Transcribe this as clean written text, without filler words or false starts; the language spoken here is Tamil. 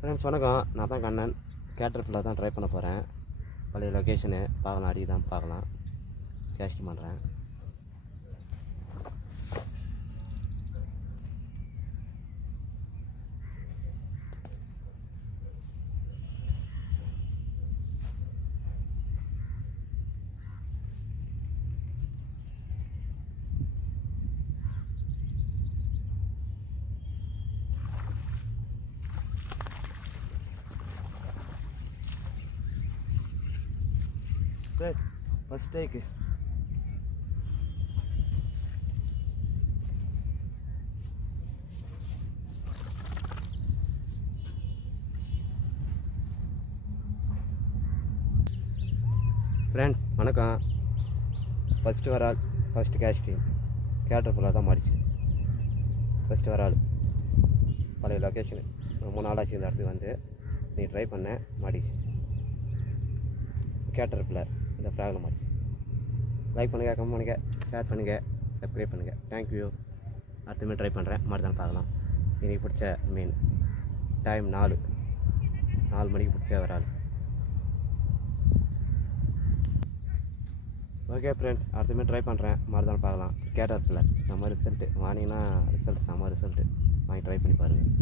ஃப்ரெண்ட்ஸ் வணக்கம், நான் தான் கண்ணன். கேட்டர்பில்லர் தான் ட்ரை பண்ண போகிறேன். பழைய லொக்கேஷனு பார்க்கலாம், அடிக்க தான் பார்க்கலாம். கேஸ்டிங் பண்ணுறேன். ஃபஸ்ட் டேக்கு ஃப்ரெண்ட்ஸ் வணக்கம். ஃபஸ்ட்டு வரால், ஃபஸ்ட்டு கேஸ்டிங் கேட்டர்பில்லர் தான் மாடிச்சு. ஃபஸ்ட்டு வரால் பழைய லொக்கேஷனு 3 நாளாச்சு இந்த இடத்துக்கு வந்து. நீ ட்ரை பண்ண மாடிச்சு. கேட்டர்பில்லர் இந்த ஃப்ராகில் மாடிச்சு. லைக் பண்ணுங்கள், கமெண்ட் பண்ணுங்கள், ஷேர் பண்ணுங்கள், சப்ஸ்கிரைப் பண்ணுங்கள். தேங்க்யூ. அடுத்த மீன் ட்ரை பண்ணுறேன், மாதிரி தான் பார்க்கலாம். எனக்கு பிடிச்ச மீன் டைம் 4 மணிக்கு பிடிச்ச வரால். ஓகே ஃப்ரெண்ட்ஸ், அடுத்த மீன் ட்ரை பண்ணுறேன், மாதிரி தான் பார்க்கலாம். கேட்டர்பில்லர் செம்ம ரிசல்ட்டு. வாங்கினீங்கன்னா ரிசல்ட் செம்ம ரிசல்ட்டு. வாங்கி ட்ரை பண்ணி பாருங்கள்.